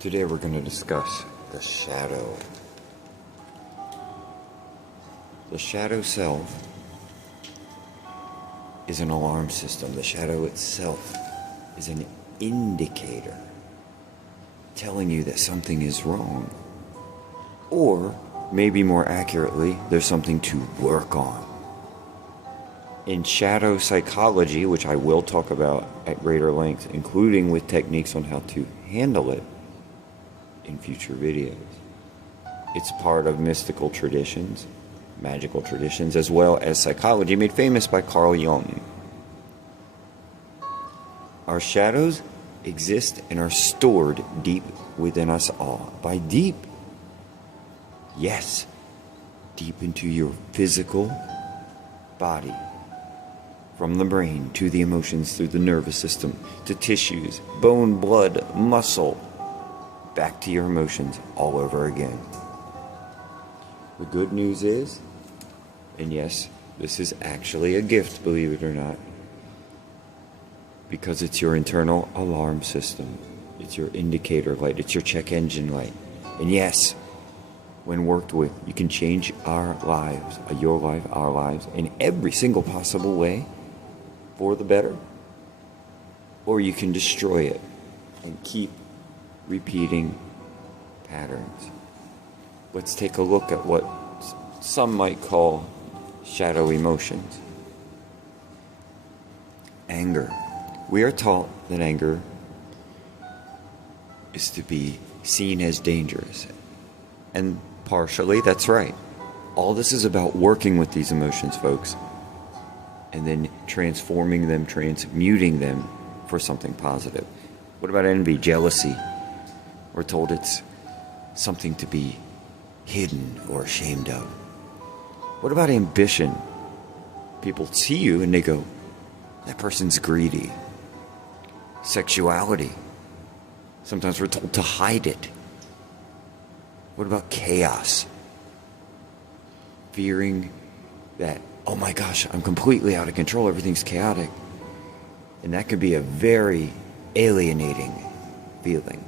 Today we're going to discuss the shadow. The shadow self is an alarm system. The shadow itself is an indicator telling you that something is wrong. Or, maybe more accurately, there's something to work on. In shadow psychology, which I will talk about at greater length, including with techniques on how to handle it in future videos. It's part of mystical traditions, magical traditions, as well as psychology made famous by Carl Jung. Our shadows exist and are stored deep within us all. By deep, yes, deep into your physical body. From the brain to the emotions through the nervous system to tissues, bone, blood, muscle, back to your emotions all over again. The good news is, and yes, this is actually a gift, believe it or not, because it's your internal alarm system. It's your indicator light. It's your check engine light. And yes, when worked with, you can change our lives, your life, our lives, in every single possible way for the better. Or you can destroy it and keep repeating patterns. Let's take a look at what some might call shadow emotions. Anger. We are taught that anger is to be seen as dangerous. And partially, that's right. All this is about working with these emotions, folks, and then transforming them, transmuting them for something positive. What about envy, jealousy? We're told it's something to be hidden or ashamed of. What about ambition? People see you and they go, that person's greedy. Sexuality. Sometimes we're told to hide it. What about chaos? Fearing that, oh my gosh, I'm completely out of control, everything's chaotic. And that could be a very alienating feeling.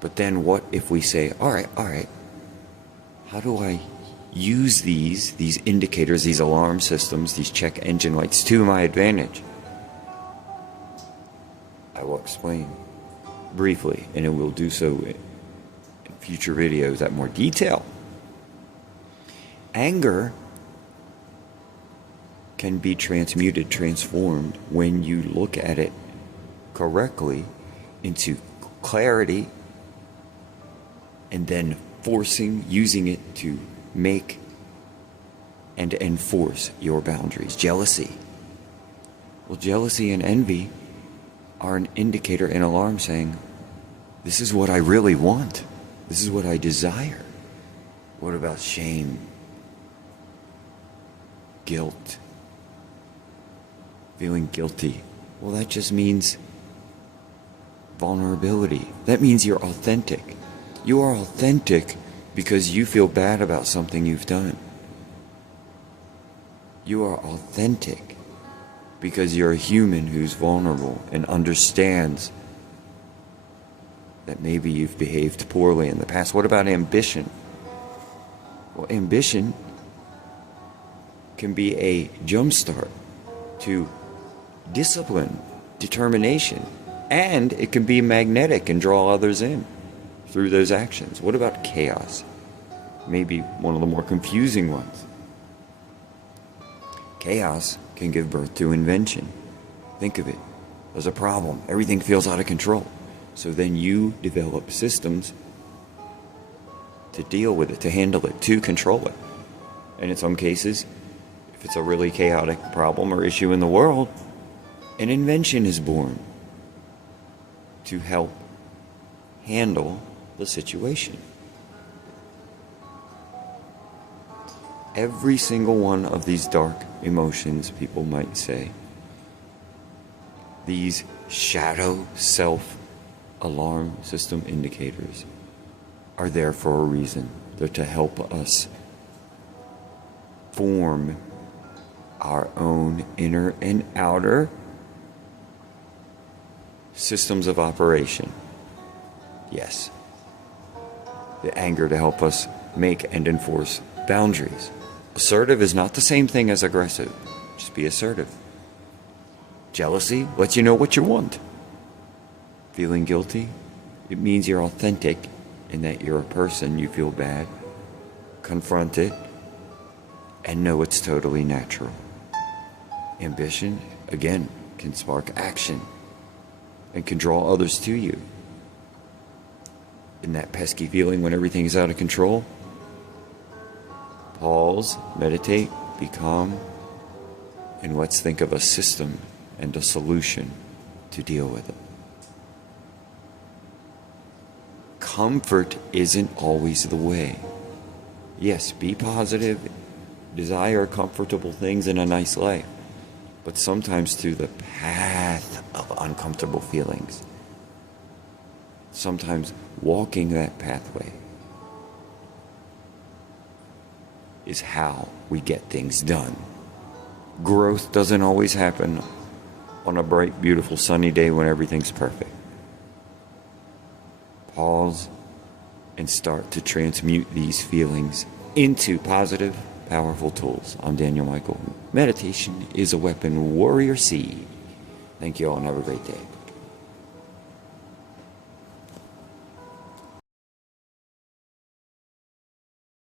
But then what if we say, all right, how do I use these indicators, these alarm systems, these check engine lights to my advantage? I will explain briefly, and it will do so in future videos at more detail. Anger can be transmuted, transformed when you look at it correctly into clarity, and then using it to make and enforce your boundaries. Jealousy. Well, jealousy and envy are an indicator, an alarm saying, this is what I really want. This is what I desire. What about shame? Guilt? Feeling guilty? Well, that just means vulnerability. That means you're authentic. You are authentic because you feel bad about something you've done. You are authentic because you're a human who's vulnerable and understands that maybe you've behaved poorly in the past. What about ambition? Well, ambition can be a jumpstart to discipline, determination, and it can be magnetic and draw others in through those actions. What about chaos? Maybe one of the more confusing ones. Chaos can give birth to invention. Think of it. There's a problem. Everything feels out of control. So then you develop systems to deal with it, to handle it, to control it. And in some cases, if it's a really chaotic problem or issue in the world, an invention is born to help handle the situation. Every single one of these dark emotions, people might say, these shadow self-alarm system indicators are there for a reason. They're to help us form our own inner and outer systems of operation Yes. The anger to help us make and enforce boundaries. Assertive is not the same thing as aggressive. Just be assertive. Jealousy lets you know what you want. Feeling guilty, it means you're authentic and that you're a person, you feel bad. Confront it and know it's totally natural. Ambition, again, can spark action and can draw others to you. In that pesky feeling when everything is out of control, pause, meditate, be calm, and let's think of a system and a solution to deal with it. Comfort isn't always the way. Yes, be positive, desire comfortable things in a nice life, but sometimes through the path of uncomfortable feelings. Sometimes walking that pathway is how we get things done. Growth doesn't always happen on a bright, beautiful, sunny day when everything's perfect. Pause and start to transmute these feelings into positive, powerful tools. I'm Daniel Michael. Meditation is a weapon. Warrior Seed. Thank you all and have a great day.